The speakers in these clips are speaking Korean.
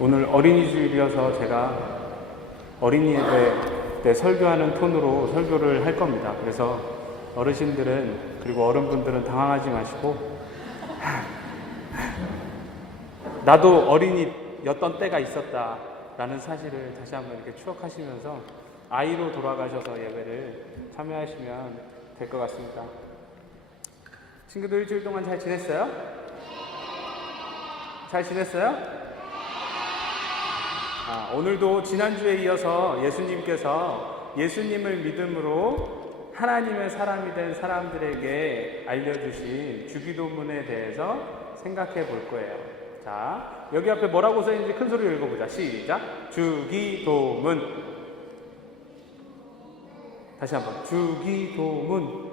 오늘 어린이 주일이어서 제가 어린이 예배 때 설교하는 톤으로 설교를 할 겁니다. 그래서 어르신들은 그리고 어른분들은 당황하지 마시고 나도 어린이였던 때가 있었다라는 사실을 다시 한번 이렇게 추억하시면서 아이로 돌아가셔서 예배를 참여하시면 될 것 같습니다. 친구들 일주일 동안 잘 지냈어요? 잘 지냈어요? 오늘도 지난주에 이어서 예수님께서 예수님을 믿음으로 하나님의 사람이 된 사람들에게 알려주신 주기도문에 대해서 생각해 볼 거예요. 자, 여기 앞에 뭐라고 써있는지 큰 소리로 읽어보자. 시작. 주기도문. 다시 한번. 주기도문.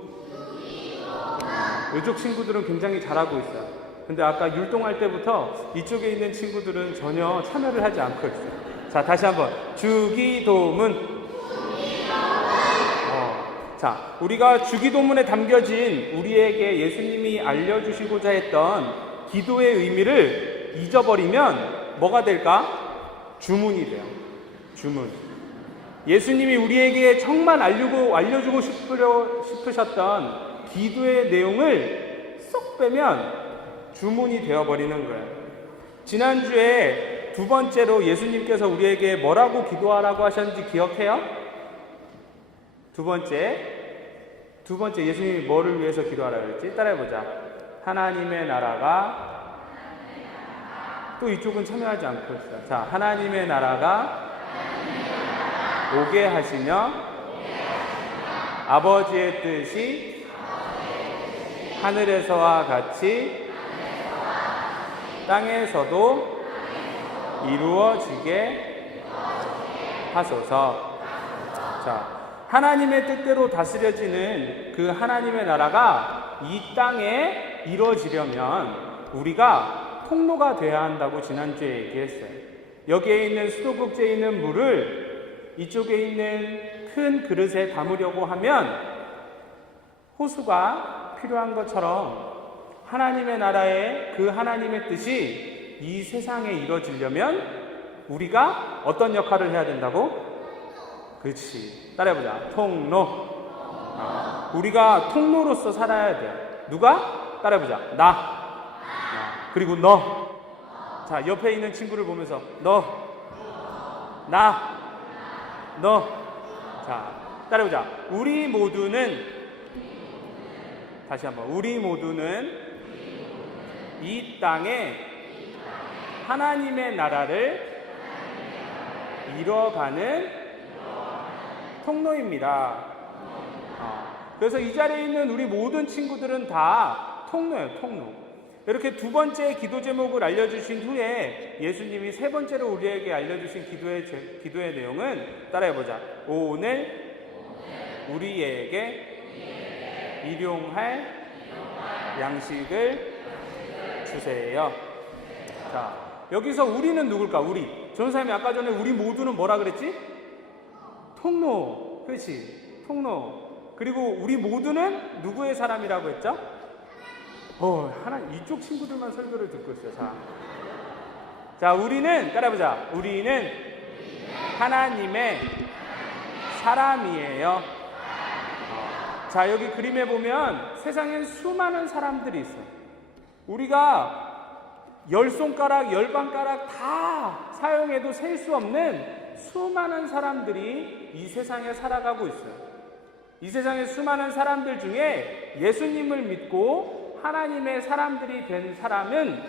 이쪽 친구들은 굉장히 잘하고 있어요. 근데 아까 율동할 때부터 이쪽에 있는 친구들은 전혀 참여를 하지 않고 있어요. 자, 다시 한번. 주기도문. 자, 우리가 주기도문에 담겨진 우리에게 예수님이 알려주시고자 했던 기도의 의미를 잊어버리면 뭐가 될까? 주문이 돼요. 주문. 예수님이 우리에게 정말 알려주고 싶으셨던 기도의 내용을 쏙 빼면 주문이 되어버리는 거예요. 지난주에 두 번째로 예수님께서 우리에게 뭐라고 기도하라고 하셨는지 기억해요? 두 번째 예수님이 뭐를 위해서 기도하라고 했지? 따라해보자. 하나님의 나라가, 또 이쪽은 참여하지 않고 있어요. 자, 하나님의 나라가 오게 하시며 아버지의 뜻이 하늘에서와 같이 땅에서도 이루어지게 하소서. 자, 하나님의 뜻대로 다스려지는 그 하나님의 나라가 이 땅에 이루어지려면 우리가 통로가 돼야 한다고 지난주에 얘기했어요. 여기에 있는 수도꼭지에 있는 물을 이쪽에 있는 큰 그릇에 담으려고 하면 호수가 필요한 것처럼 하나님의 나라의 그 하나님의 뜻이 이 세상에 이루어지려면 우리가 어떤 역할을 해야 된다고? 그렇지. 따라해보자. 통로. 우리가 통로로서 살아야 돼요. 누가? 따라해보자. 나. 그리고 너. 자, 옆에 있는 친구를 보면서 너. 나. 너. 자, 따라해보자. 우리 모두는, 다시 한번. 우리 모두는 이 땅에 하나님의 나라를 이뤄가는 통로입니다. 그래서 이 자리에 있는 우리 모든 친구들은 다 통로예요, 통로. 이렇게 두 번째 기도 제목을 알려주신 후에 예수님이 세 번째로 우리에게 알려주신 기도의 내용은 따라해보자. 오늘 우리에게 일용할 양식을 주세요. 자, 여기서 우리는 누굴까? 우리. 전사님이 아까 전에 우리 모두는 뭐라 그랬지? 통로. 그렇지. 통로. 그리고 우리 모두는 누구의 사람이라고 했죠? 이쪽 친구들만 설교를 듣고 있어요. 자, 우리는, 따라해보자. 우리는 하나님의 사람이에요. 자, 여기 그림에 보면 세상엔 수많은 사람들이 있어요. 우리가 10손가락, 10방가락 다 사용해도 셀 수 없는 수많은 사람들이 이 세상에 살아가고 있어요. 이 세상의 수많은 사람들 중에 예수님을 믿고 하나님의 사람들이 된 사람은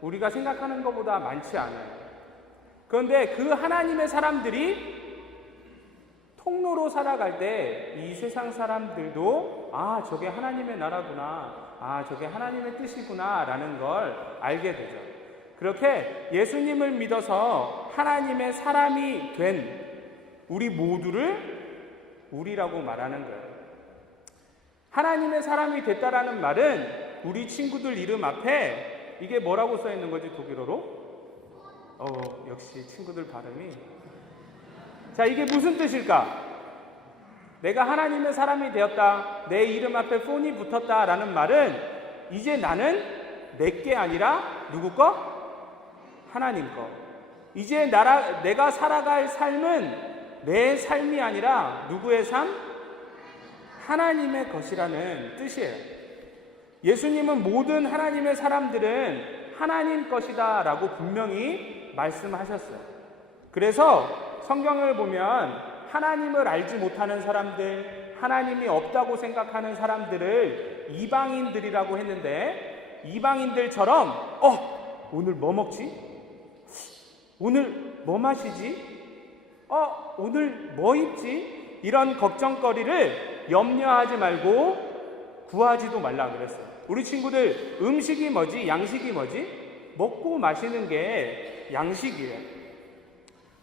우리가 생각하는 것보다 많지 않아요. 그런데 그 하나님의 사람들이 통로로 살아갈 때 이 세상 사람들도 저게 하나님의 나라구나, 저게 하나님의 뜻이구나 라는 걸 알게 되죠. 그렇게 예수님을 믿어서 하나님의 사람이 된 우리 모두를 우리라고 말하는 거예요. 하나님의 사람이 됐다라는 말은 우리 친구들 이름 앞에 이게 뭐라고 써 있는 거지, 독일어로? 역시 친구들 발음이. 자, 이게 무슨 뜻일까? 내가 하나님의 사람이 되었다, 내 이름 앞에 폰이 붙었다라는 말은 이제 나는 내게 아니라 누구 거? 하나님 거. 이제 내가 살아갈 삶은 내 삶이 아니라 누구의 삶? 하나님의 것이라는 뜻이에요. 예수님은 모든 하나님의 사람들은 하나님 것이다 라고 분명히 말씀하셨어요. 그래서 성경을 보면 하나님을 알지 못하는 사람들, 하나님이 없다고 생각하는 사람들을 이방인들이라고 했는데, 이방인들처럼 오늘 뭐 먹지? 오늘 뭐 마시지? 오늘 뭐 입지? 이런 걱정거리를 염려하지 말고 구하지도 말라 그랬어요. 우리 친구들 음식이 뭐지? 양식이 뭐지? 먹고 마시는 게 양식이에요.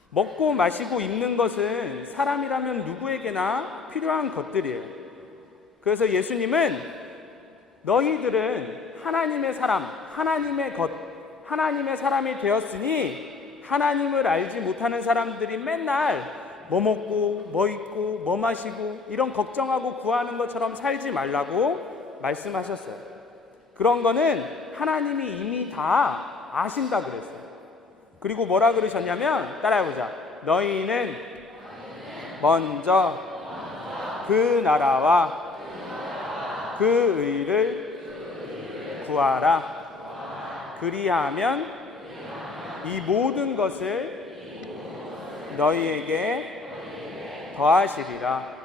먹고 마시고 입는 것은 사람이라면 누구에게나 필요한 것들이에요. 그래서 예수님은 너희들은 하나님의 사람, 하나님의 것, 하나님의 사람이 되었으니 하나님을 알지 못하는 사람들이 맨날 뭐 먹고 뭐 입고 뭐 마시고 이런 걱정하고 구하는 것처럼 살지 말라고 말씀하셨어요. 그런 거는 하나님이 이미 다 아신다 그랬어요. 그리고 뭐라 그러셨냐면 따라해보자. 너희는 먼저 그 나라와 그 의를 구하라. 그리하면 이 모든 것을 너희에게 더하시리라.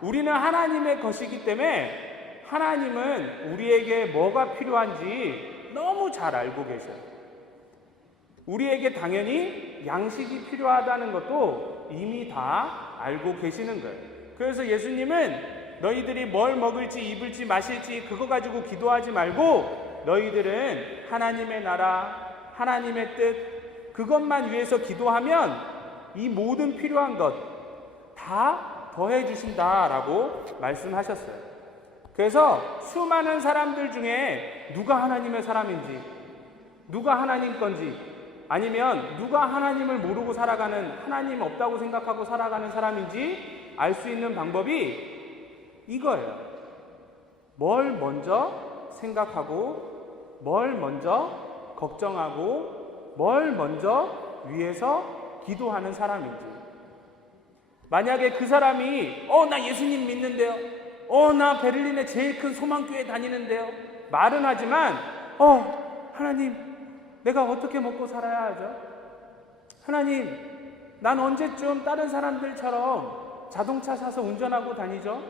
우리는 하나님의 것이기 때문에 하나님은 우리에게 뭐가 필요한지 너무 잘 알고 계셔요. 우리에게 당연히 양식이 필요하다는 것도 이미 다 알고 계시는 거예요. 그래서 예수님은 너희들이 뭘 먹을지 입을지 마실지 그거 가지고 기도하지 말고 너희들은 하나님의 나라, 하나님의 뜻 그것만 위해서 기도하면 이 모든 필요한 것 다 더해 주신다라고 말씀하셨어요. 그래서 수많은 사람들 중에 누가 하나님의 사람인지, 누가 하나님 건지, 아니면 누가 하나님을 모르고 살아가는, 하나님 없다고 생각하고 살아가는 사람인지 알 수 있는 방법이 이거예요. 뭘 먼저 생각하고, 뭘 먼저 걱정하고, 뭘 먼저 위해서 기도하는 사람인지. 만약에 그 사람이 나 예수님 믿는데요, 나 베를린의 제일 큰 소망교회 다니는데요, 말은 하지만 하나님 내가 어떻게 먹고 살아야 하죠? 하나님, 난 언제쯤 다른 사람들처럼 자동차 사서 운전하고 다니죠?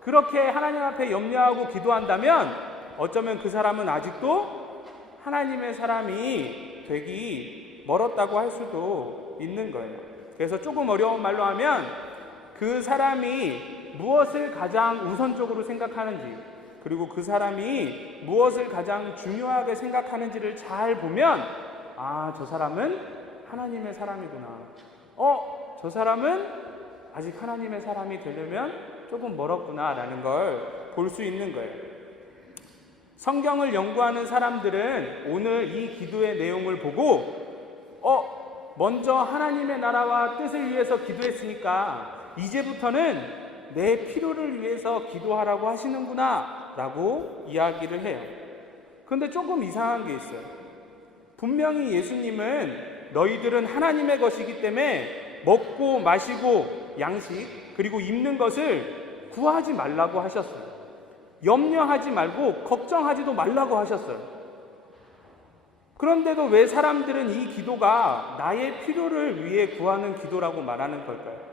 그렇게 하나님 앞에 염려하고 기도한다면 어쩌면 그 사람은 아직도 하나님의 사람이 되기 멀었다고 할 수도 있는 거예요. 그래서 조금 어려운 말로 하면 그 사람이 무엇을 가장 우선적으로 생각하는지, 그리고 그 사람이 무엇을 가장 중요하게 생각하는지를 잘 보면 저 사람은 하나님의 사람이구나. 저 사람은 아직 하나님의 사람이 되려면 조금 멀었구나 라는 걸 볼 수 있는 거예요. 성경을 연구하는 사람들은 오늘 이 기도의 내용을 보고 먼저 하나님의 나라와 뜻을 위해서 기도했으니까 이제부터는 내 필요를 위해서 기도하라고 하시는구나 라고 이야기를 해요. 그런데 조금 이상한 게 있어요. 분명히 예수님은 너희들은 하나님의 것이기 때문에 먹고 마시고 양식 그리고 입는 것을 구하지 말라고 하셨어요. 염려하지 말고 걱정하지도 말라고 하셨어요. 그런데도 왜 사람들은 이 기도가 나의 필요를 위해 구하는 기도라고 말하는 걸까요?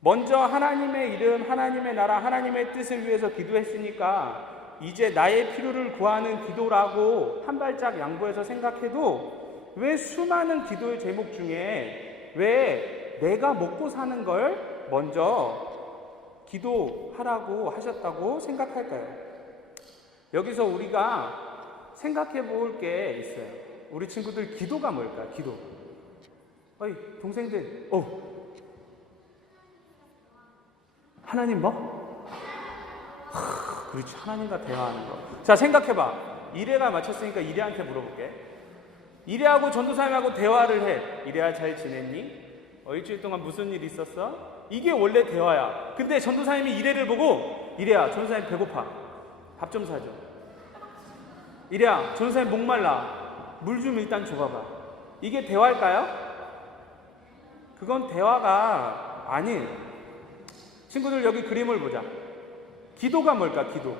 먼저 하나님의 이름, 하나님의 나라, 하나님의 뜻을 위해서 기도했으니까 이제 나의 필요를 구하는 기도라고 한 발짝 양보해서 생각해도 왜 수많은 기도의 제목 중에 왜 내가 먹고 사는 걸 먼저 기도하라고 하셨다고 생각할까요? 여기서 우리가 생각해 볼 게 있어요. 우리 친구들 기도가 뭘까? 기도. 어이, 동생들. 하나님 뭐? 그렇지, 하나님과 대화하는 거. 자, 생각해봐. 이래가 맞췄으니까 이래한테 물어볼게. 이래하고 전도사님하고 대화를 해. 이래야 잘 지냈니? 일주일 동안 무슨 일 있었어? 이게 원래 대화야. 근데 전도사님이 이래를 보고 이래야, 전도사님 배고파. 밥 좀 사줘. 이래야, 전도사님 목말라. 물 좀 일단 줘봐봐. 이게 대화일까요? 그건 대화가 아니에요. 친구들, 여기 그림을 보자. 기도가 뭘까? 기도.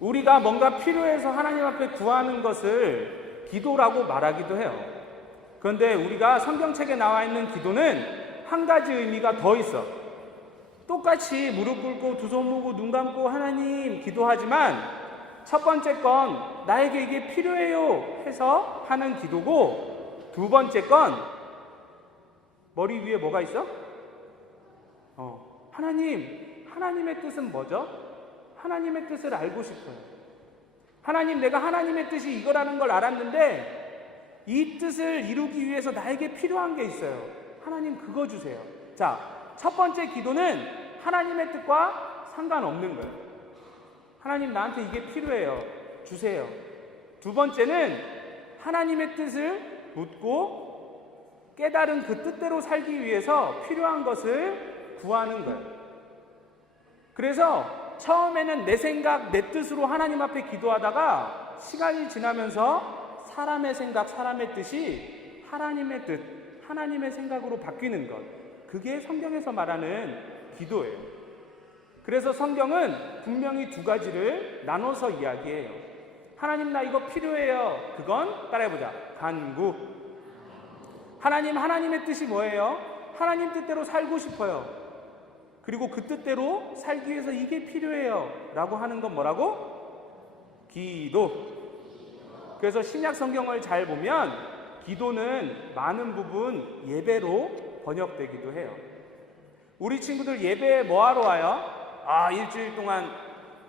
우리가 뭔가 필요해서 하나님 앞에 구하는 것을 기도라고 말하기도 해요. 그런데 우리가 성경책에 나와 있는 기도는 한 가지 의미가 더 있어. 똑같이 무릎 꿇고 두 손 모으고 눈 감고 하나님 기도하지만 첫 번째 건 나에게 이게 필요해요 해서 하는 기도고, 두 번째 건 머리 위에 뭐가 있어? 하나님의 뜻은 뭐죠? 하나님의 뜻을 알고 싶어요. 하나님, 내가 하나님의 뜻이 이거라는 걸 알았는데 이 뜻을 이루기 위해서 나에게 필요한 게 있어요. 하나님, 그거 주세요. 자, 첫 번째 기도는 하나님의 뜻과 상관없는 거예요. 하나님, 나한테 이게 필요해요. 주세요. 두 번째는 하나님의 뜻을 묻고 깨달은 그 뜻대로 살기 위해서 필요한 것을 구하는 거예요. 그래서 처음에는 내 생각, 내 뜻으로 하나님 앞에 기도하다가 시간이 지나면서 사람의 생각, 사람의 뜻이 하나님의 뜻, 하나님의 생각으로 바뀌는 것. 그게 성경에서 말하는 기도예요. 그래서 성경은 분명히 두 가지를 나눠서 이야기해요. 하나님, 나 이거 필요해요. 그건 따라해보자. 간구. 하나님, 하나님의 뜻이 뭐예요? 하나님 뜻대로 살고 싶어요. 그리고 그 뜻대로 살기 위해서 이게 필요해요 라고 하는 건 뭐라고? 기도. 그래서 신약 성경을 잘 보면 기도는 많은 부분 예배로 번역되기도 해요. 우리 친구들 예배에 뭐하러 와요? 일주일 동안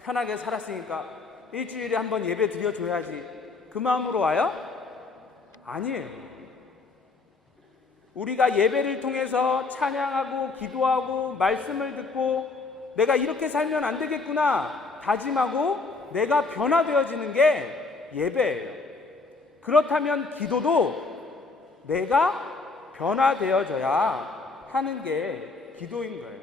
편하게 살았으니까 일주일에 한번 예배 드려줘야지, 그 마음으로 와요? 아니에요. 우리가 예배를 통해서 찬양하고 기도하고 말씀을 듣고 내가 이렇게 살면 안 되겠구나 다짐하고 내가 변화되어지는 게 예배예요. 그렇다면 기도도 내가 변화되어져야 하는 게 기도인 거예요.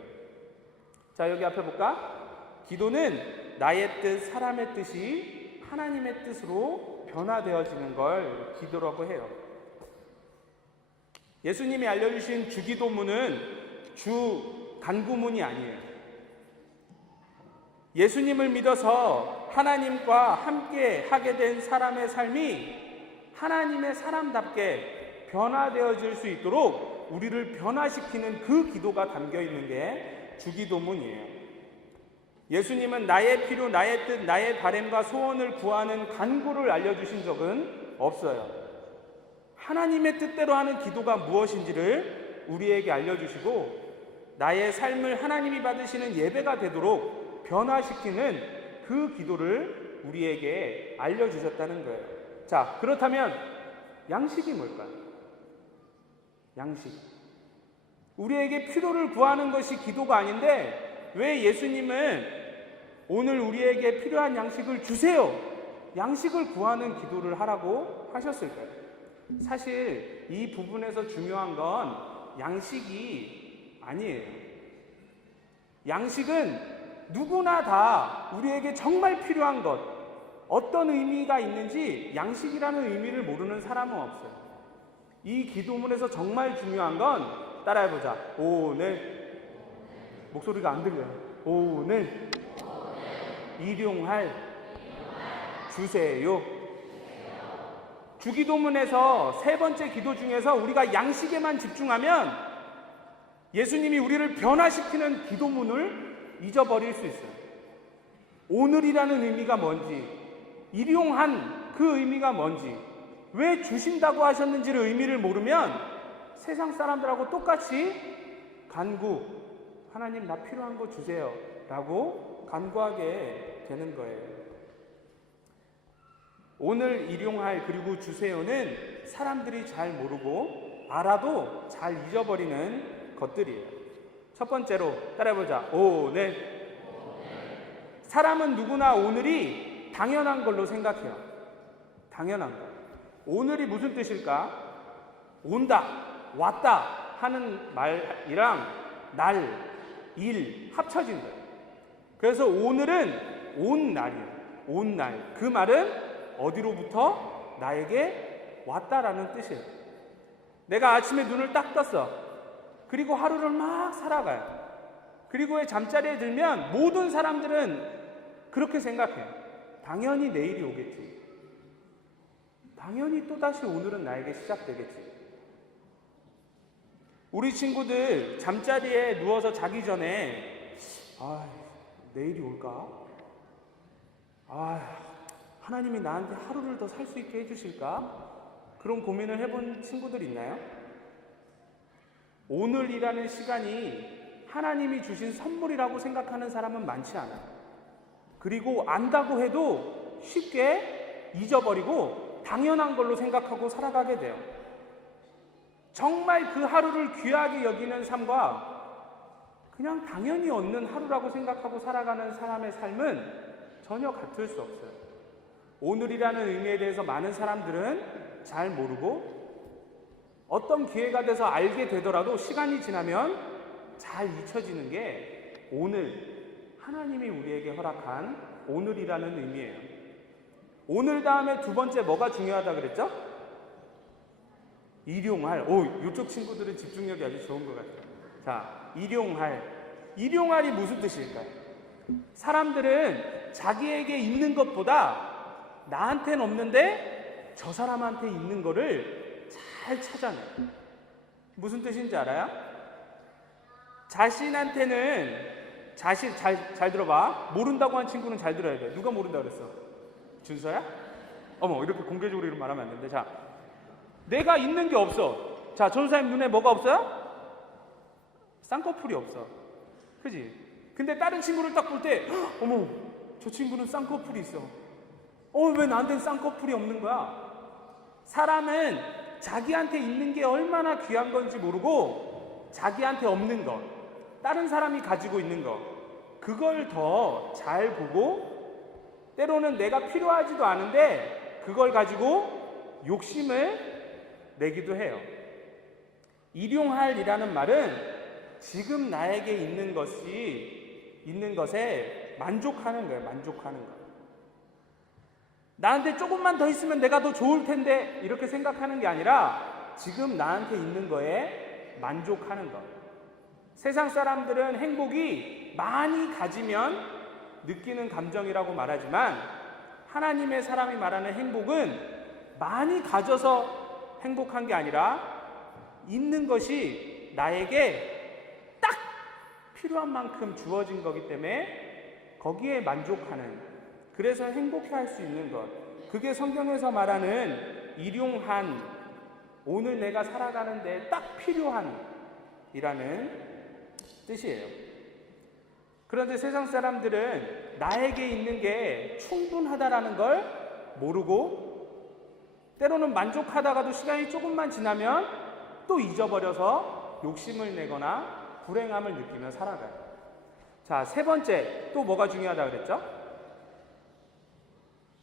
자, 여기 앞에 볼까? 기도는 나의 뜻, 사람의 뜻이 하나님의 뜻으로 변화되어지는 걸 기도라고 해요. 예수님이 알려주신 주기도문은 주 간구문이 아니에요. 예수님을 믿어서 하나님과 함께 하게 된 사람의 삶이 하나님의 사람답게 변화되어질 수 있도록 우리를 변화시키는 그 기도가 담겨 있는 게 주기도문이에요. 예수님은 나의 필요, 나의 뜻, 나의 바램과 소원을 구하는 간구를 알려주신 적은 없어요. 하나님의 뜻대로 하는 기도가 무엇인지를 우리에게 알려주시고 나의 삶을 하나님이 받으시는 예배가 되도록 변화시키는 그 기도를 우리에게 알려주셨다는 거예요. 자, 그렇다면 양식이 뭘까요? 양식. 우리에게 필요를 구하는 것이 기도가 아닌데 왜 예수님은 오늘 우리에게 필요한 양식을 주세요, 양식을 구하는 기도를 하라고 하셨을까요? 사실 이 부분에서 중요한 건 양식이 아니에요. 양식은 누구나 다 우리에게 정말 필요한 것, 어떤 의미가 있는지 양식이라는 의미를 모르는 사람은 없어요. 이 기도문에서 정말 중요한 건 따라해보자. 오늘. 목소리가 안 들려요. 오늘 일용할 주세요. 주기도문에서 세 번째 기도 중에서 우리가 양식에만 집중하면 예수님이 우리를 변화시키는 기도문을 잊어버릴 수 있어요. 오늘이라는 의미가 뭔지, 일용한 그 의미가 뭔지, 왜 주신다고 하셨는지를 의미를 모르면 세상 사람들하고 똑같이 간구, 하나님 나 필요한 거 주세요 라고 간구하게 되는 거예요. 오늘 일용할 그리고 주세요는 사람들이 잘 모르고 알아도 잘 잊어버리는 것들이에요. 첫 번째로 따라해보자. 오늘. 사람은 누구나 오늘이 당연한 걸로 생각해요. 당연한 거. 오늘이 무슨 뜻일까? 온다, 왔다 하는 말이랑 날, 일 합쳐진 거예요. 그래서 오늘은 온 날이에요. 온 날. 그 말은 어디로부터? 나에게 왔다라는 뜻이에요. 내가 아침에 눈을 딱 떴어. 그리고 하루를 막 살아가요. 그리고 잠자리에 들면 모든 사람들은 그렇게 생각해요. 당연히 내일이 오겠지. 당연히 또다시 오늘은 나에게 시작되겠지. 우리 친구들 잠자리에 누워서 자기 전에 내일이 올까? 하나님이 나한테 하루를 더 살 수 있게 해주실까? 그런 고민을 해본 친구들 있나요? 오늘이라는 시간이 하나님이 주신 선물이라고 생각하는 사람은 많지 않아요. 그리고 안다고 해도 쉽게 잊어버리고 당연한 걸로 생각하고 살아가게 돼요. 정말 그 하루를 귀하게 여기는 삶과 그냥 당연히 얻는 하루라고 생각하고 살아가는 사람의 삶은 전혀 같을 수 없어요. 오늘이라는 의미에 대해서 많은 사람들은 잘 모르고 어떤 기회가 돼서 알게 되더라도 시간이 지나면 잘 잊혀지는 게 오늘, 하나님이 우리에게 허락한 오늘이라는 의미예요. 오늘 다음에 두 번째 뭐가 중요하다 그랬죠? 일용할. 이쪽 친구들은 집중력이 아주 좋은 것 같아요. 자, 일용할. 일용할이 무슨 뜻일까요? 사람들은 자기에게 있는 것보다 나한테는 없는데 저 사람한테 있는 거를 잘 찾아내요. 무슨 뜻인지 알아요? 자신한테는 잘 들어봐. 모른다고 한 친구는 잘 들어야 돼. 누가 모른다 그랬어? 준서야? 어머, 이렇게 공개적으로 이런 말하면 안 되는데. 자, 내가 있는 게 없어. 자, 전사님 눈에 뭐가 없어요? 쌍꺼풀이 없어. 그지? 근데 다른 친구를 딱 볼 때, 어머, 저 친구는 쌍꺼풀이 있어. 왜 나한테는 쌍꺼풀이 없는 거야? 사람은 자기한테 있는 게 얼마나 귀한 건지 모르고 자기한테 없는 것, 다른 사람이 가지고 있는 것, 그걸 더 잘 보고 때로는 내가 필요하지도 않은데 그걸 가지고 욕심을 내기도 해요. 일용할이라는 말은 지금 나에게 있는 것에 만족하는 거예요. 만족하는 거. 나한테 조금만 더 있으면 내가 더 좋을 텐데 이렇게 생각하는 게 아니라 지금 나한테 있는 거에 만족하는 것. 세상 사람들은 행복이 많이 가지면 느끼는 감정이라고 말하지만 하나님의 사람이 말하는 행복은 많이 가져서 행복한 게 아니라 있는 것이 나에게 딱 필요한 만큼 주어진 거기 때문에 거기에 만족하는, 그래서 행복해 할 수 있는 것, 그게 성경에서 말하는 일용한, 오늘 내가 살아가는데 딱 필요한 이라는 뜻이에요. 그런데 세상 사람들은 나에게 있는 게 충분하다라는 걸 모르고 때로는 만족하다가도 시간이 조금만 지나면 또 잊어버려서 욕심을 내거나 불행함을 느끼며 살아가요. 자, 세 번째 또 뭐가 중요하다 그랬죠?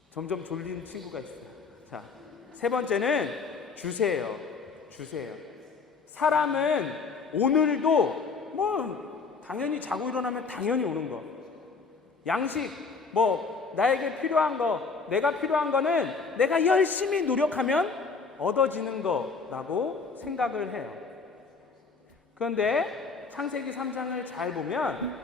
점점 졸린 친구가 있어요. 자, 세 번째는 주세요. 주세요. 사람은 오늘도 당연히 자고 일어나면 당연히 오는 거. 양식, 나에게 필요한 거, 내가 필요한 거는 내가 열심히 노력하면 얻어지는 거라고 생각을 해요. 그런데 창세기 3장을 잘 보면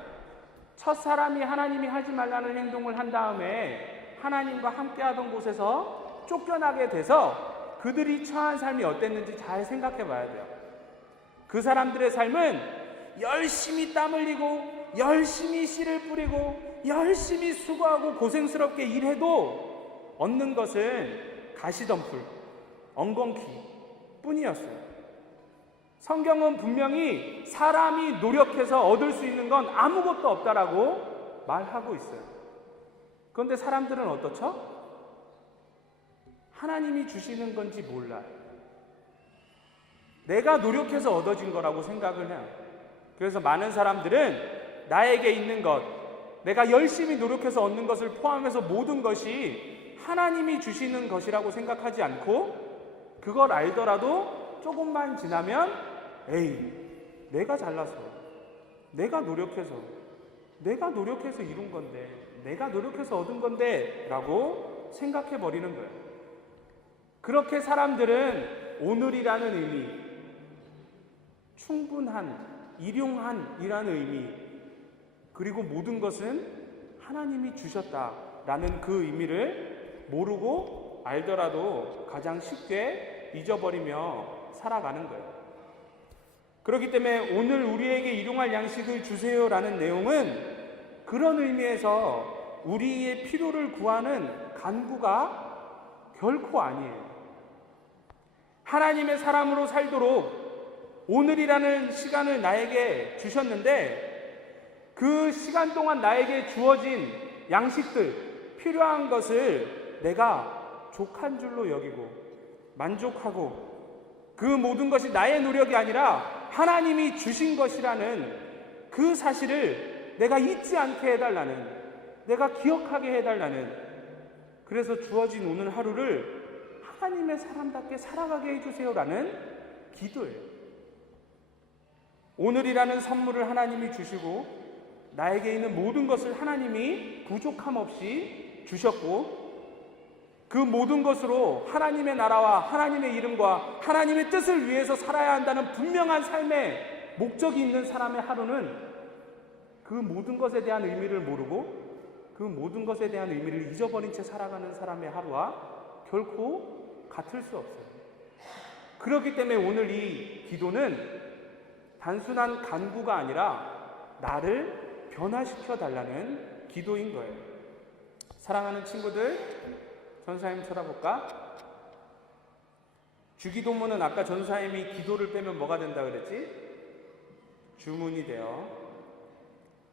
첫 사람이 하나님이 하지 말라는 행동을 한 다음에 하나님과 함께 하던 곳에서 쫓겨나게 돼서 그들이 처한 삶이 어땠는지 잘 생각해 봐야 돼요. 그 사람들의 삶은 열심히 땀 흘리고 열심히 씨를 뿌리고 열심히 수고하고 고생스럽게 일해도 얻는 것은 가시덤불, 엉겅퀴 뿐이었어요. 성경은 분명히 사람이 노력해서 얻을 수 있는 건 아무것도 없다라고 말하고 있어요. 그런데 사람들은 어떻죠? 하나님이 주시는 건지 몰라요. 내가 노력해서 얻어진 거라고 생각을 해요. 그래서 많은 사람들은 나에게 있는 것, 내가 열심히 노력해서 얻는 것을 포함해서 모든 것이 하나님이 주시는 것이라고 생각하지 않고 그걸 알더라도 조금만 지나면 내가 잘나서 내가 노력해서 이룬 건데 내가 노력해서 얻은 건데 라고 생각해 버리는 거예요. 그렇게 사람들은 오늘이라는 의미, 충분한, 일용한이라는 의미, 그리고 모든 것은 하나님이 주셨다라는 그 의미를 모르고 알더라도 가장 쉽게 잊어버리며 살아가는 거예요. 그렇기 때문에 오늘 우리에게 일용할 양식을 주세요라는 내용은 그런 의미에서 우리의 필요를 구하는 간구가 결코 아니에요. 하나님의 사람으로 살도록 오늘이라는 시간을 나에게 주셨는데 그 시간 동안 나에게 주어진 양식들, 필요한 것을 내가 족한 줄로 여기고 만족하고 그 모든 것이 나의 노력이 아니라 하나님이 주신 것이라는 그 사실을 내가 잊지 않게 해달라는, 내가 기억하게 해달라는, 그래서 주어진 오늘 하루를 하나님의 사람답게 살아가게 해주세요라는 기도예요. 오늘이라는 선물을 하나님이 주시고 나에게 있는 모든 것을 하나님이 부족함 없이 주셨고 그 모든 것으로 하나님의 나라와 하나님의 이름과 하나님의 뜻을 위해서 살아야 한다는 분명한 삶의 목적이 있는 사람의 하루는 그 모든 것에 대한 의미를 모르고 그 모든 것에 대한 의미를 잊어버린 채 살아가는 사람의 하루와 결코 같을 수 없어요. 그렇기 때문에 오늘 이 기도는 단순한 간구가 아니라 나를 변화시켜 달라는 기도인 거예요. 사랑하는 친구들, 전사님 쳐다볼까? 주기도문은 아까 전사님이 기도를 빼면 뭐가 된다 그랬지? 주문이 돼요.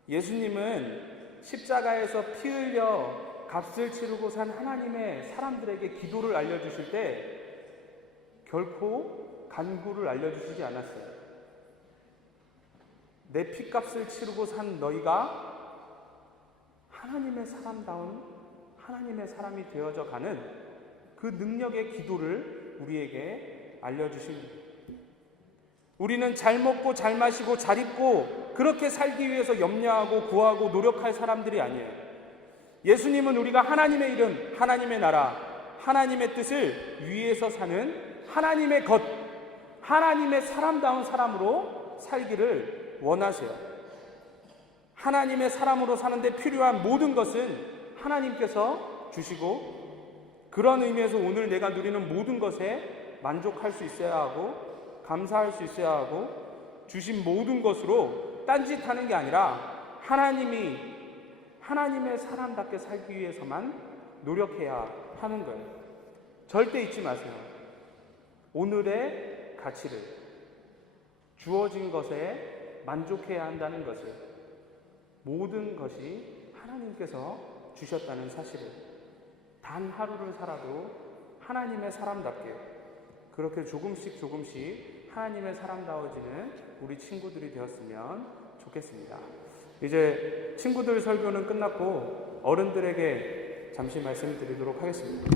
예수님은 십자가에서 피 흘려 값을 치르고 산 하나님의 사람들에게 기도를 알려주실 때 결코 간구를 알려주시지 않았어요. 내 피값을 치르고 산 너희가 하나님의 사람다운 하나님의 사람이 되어져 가는 그 능력의 기도를 우리에게 알려주십니다. 우리는 잘 먹고 잘 마시고 잘 입고 그렇게 살기 위해서 염려하고 구하고 노력할 사람들이 아니에요. 예수님은 우리가 하나님의 이름, 하나님의 나라, 하나님의 뜻을 위해서 사는 하나님의 것, 하나님의 사람다운 사람으로 살기를 원하세요. 하나님의 사람으로 사는데 필요한 모든 것은 하나님께서 주시고 그런 의미에서 오늘 내가 누리는 모든 것에 만족할 수 있어야 하고 감사할 수 있어야 하고 주신 모든 것으로 딴짓하는 게 아니라 하나님의 사람답게 살기 위해서만 노력해야 하는 거예요. 절대 잊지 마세요. 오늘의 가치를, 주어진 것에 만족해야 한다는 것을, 모든 것이 하나님께서 주셨다는 사실을, 단 하루를 살아도 하나님의 사람답게 그렇게 조금씩 하나님의 사람다워지는 우리 친구들이 되었으면 좋겠습니다. 이제 친구들 설교는 끝났고 어른들에게 잠시 말씀드리도록 하겠습니다.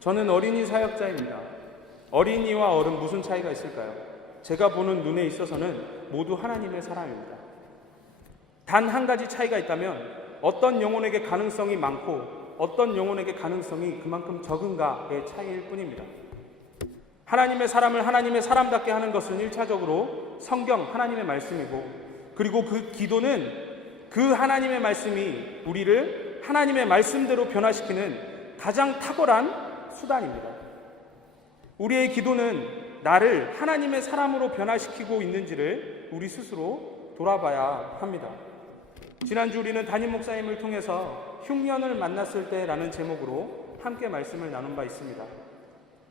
저는 어린이 사역자입니다. 어린이와 어른 무슨 차이가 있을까요? 제가 보는 눈에 있어서는 모두 하나님의 사람입니다. 단 한 가지 차이가 있다면 어떤 영혼에게 가능성이 많고 어떤 영혼에게 가능성이 그만큼 적은가의 차이일 뿐입니다. 하나님의 사람을 하나님의 사람답게 하는 것은 1차적으로 성경 하나님의 말씀이고, 그리고 그 기도는 그 하나님의 말씀이 우리를 하나님의 말씀대로 변화시키는 가장 탁월한 수단입니다. 우리의 기도는 나를 하나님의 사람으로 변화시키고 있는지를 우리 스스로 돌아봐야 합니다. 지난주 우리는 담임 목사님을 통해서 흉년을 만났을 때라는 제목으로 함께 말씀을 나눈 바 있습니다.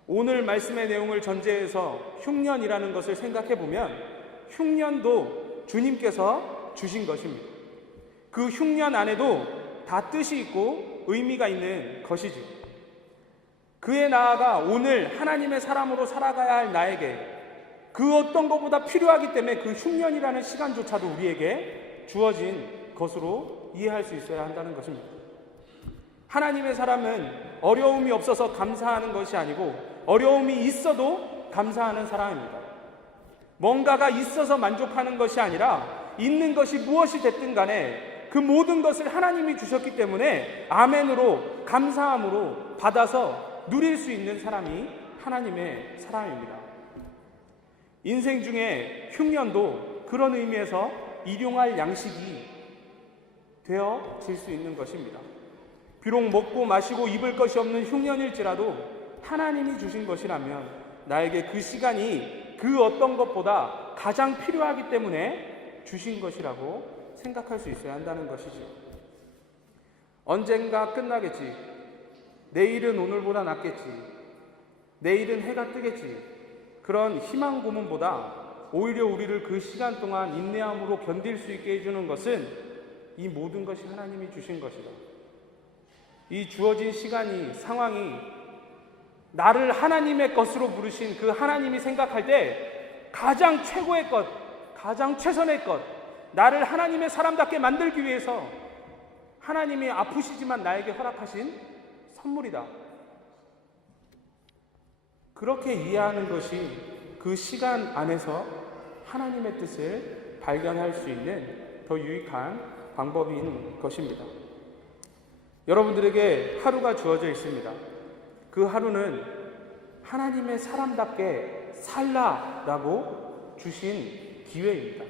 오늘 말씀의 내용을 전제해서 흉년이라는 것을 생각해 보면 흉년도 주님께서 주신 것입니다. 그 흉년 안에도 다 뜻이 있고 의미가 있는 것이지. 그에 나아가 오늘 하나님의 사람으로 살아가야 할 나에게 그 어떤 것보다 필요하기 때문에 그 흉년이라는 시간조차도 우리에게 주어진 것으로 이해할 수 있어야 한다는 것입니다. 하나님의 사람은 어려움이 없어서 감사하는 것이 아니고 어려움이 있어도 감사하는 사람입니다. 뭔가가 있어서 만족하는 것이 아니라 있는 것이 무엇이 됐든 간에 그 모든 것을 하나님이 주셨기 때문에 아멘으로 감사함으로 받아서 누릴 수 있는 사람이 하나님의 사람입니다. 인생 중에 흉년도 그런 의미에서 일용할 양식이 되어질 수 있는 것입니다. 비록 먹고 마시고 입을 것이 없는 흉년일지라도 하나님이 주신 것이라면 나에게 그 시간이 그 어떤 것보다 가장 필요하기 때문에 주신 것이라고 생각할 수 있어야 한다는 것이죠. 언젠가 끝나겠지. 내일은 오늘보다 낫겠지. 내일은 해가 뜨겠지. 그런 희망 고문보다 오히려 우리를 그 시간 동안 인내함으로 견딜 수 있게 해주는 것은 이 모든 것이 하나님이 주신 것이다. 이 주어진 시간이, 상황이 나를 하나님의 것으로 부르신 그 하나님이 생각할 때 가장 최고의 것, 가장 최선의 것, 나를 하나님의 사람답게 만들기 위해서 하나님이 아프시지만 나에게 허락하신 선물이다. 그렇게 이해하는 것이 그 시간 안에서 하나님의 뜻을 발견할 수 있는 더 유익한 방법인 것입니다. 여러분들에게 하루가 주어져 있습니다. 그 하루는 하나님의 사람답게 살라라고 주신 기회입니다.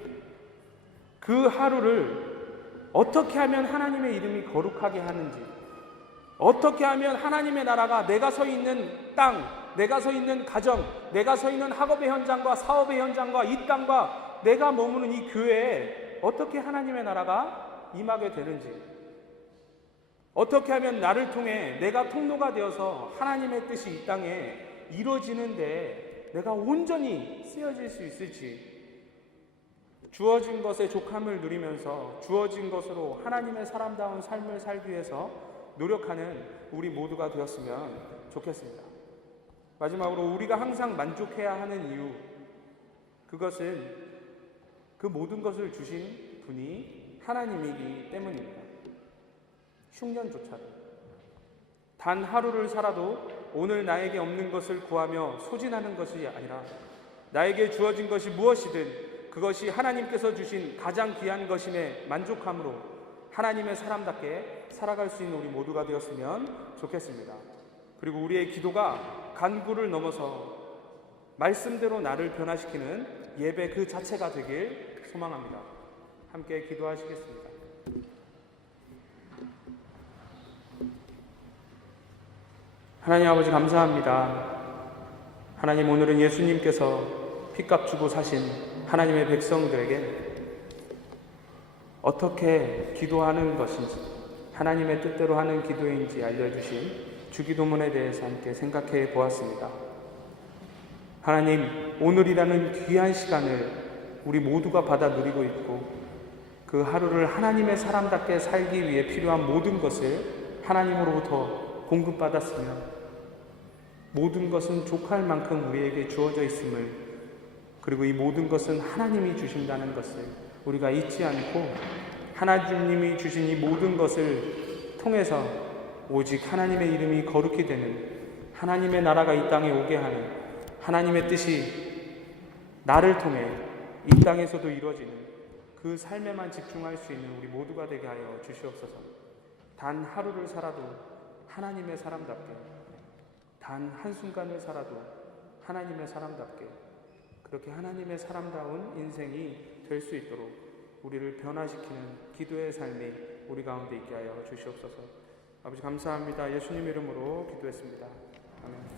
그 하루를 어떻게 하면 하나님의 이름이 거룩하게 하는지, 어떻게 하면 하나님의 나라가 내가 서 있는 땅, 내가 서 있는 가정, 내가 서 있는 학업의 현장과 사업의 현장과 이 땅과 내가 머무는 이 교회에 어떻게 하나님의 나라가 임하게 되는지, 어떻게 하면 나를 통해 내가 통로가 되어서 하나님의 뜻이 이 땅에 이루어지는데 내가 온전히 쓰여질 수 있을지, 주어진 것의 족함을 누리면서 주어진 것으로 하나님의 사람다운 삶을 살기 위해서 노력하는 우리 모두가 되었으면 좋겠습니다. 마지막으로 우리가 항상 만족해야 하는 이유, 그것은 그 모든 것을 주신 분이 하나님이기 때문입니다. 흉년조차도 단 하루를 살아도 오늘 나에게 없는 것을 구하며 소진하는 것이 아니라 나에게 주어진 것이 무엇이든 그것이 하나님께서 주신 가장 귀한 것임에 만족함으로 하나님의 사람답게 살아갈 수 있는 우리 모두가 되었으면 좋겠습니다. 그리고 우리의 기도가 간구를 넘어서 말씀대로 나를 변화시키는 예배 그 자체가 되길 소망합니다. 함께 기도하시겠습니다. 하나님 아버지 감사합니다. 하나님, 오늘은 예수님께서 핏값 주고 사신 하나님의 백성들에게 어떻게 기도하는 것인지, 하나님의 뜻대로 하는 기도인지 알려주신 주기도문에 대해서 함께 생각해 보았습니다. 하나님, 오늘이라는 귀한 시간을 우리 모두가 받아 누리고 있고 그 하루를 하나님의 사람답게 살기 위해 필요한 모든 것을 하나님으로부터 공급받았으며 모든 것은 족할 만큼 우리에게 주어져 있음을, 그리고 이 모든 것은 하나님이 주신다는 것을 우리가 잊지 않고 하나님이 주신 이 모든 것을 통해서 오직 하나님의 이름이 거룩히 되는, 하나님의 나라가 이 땅에 오게 하는, 하나님의 뜻이 나를 통해 이 땅에서도 이루어지는 그 삶에만 집중할 수 있는 우리 모두가 되게 하여 주시옵소서. 단 하루를 살아도 하나님의 사람답게, 단 한순간을 살아도 하나님의 사람답게, 그렇게 하나님의 사람다운 인생이 될 수 있도록 우리를 변화시키는 기도의 삶이 우리 가운데 있게 하여 주시옵소서. 아버지 감사합니다. 예수님 이름으로 기도했습니다. 아멘.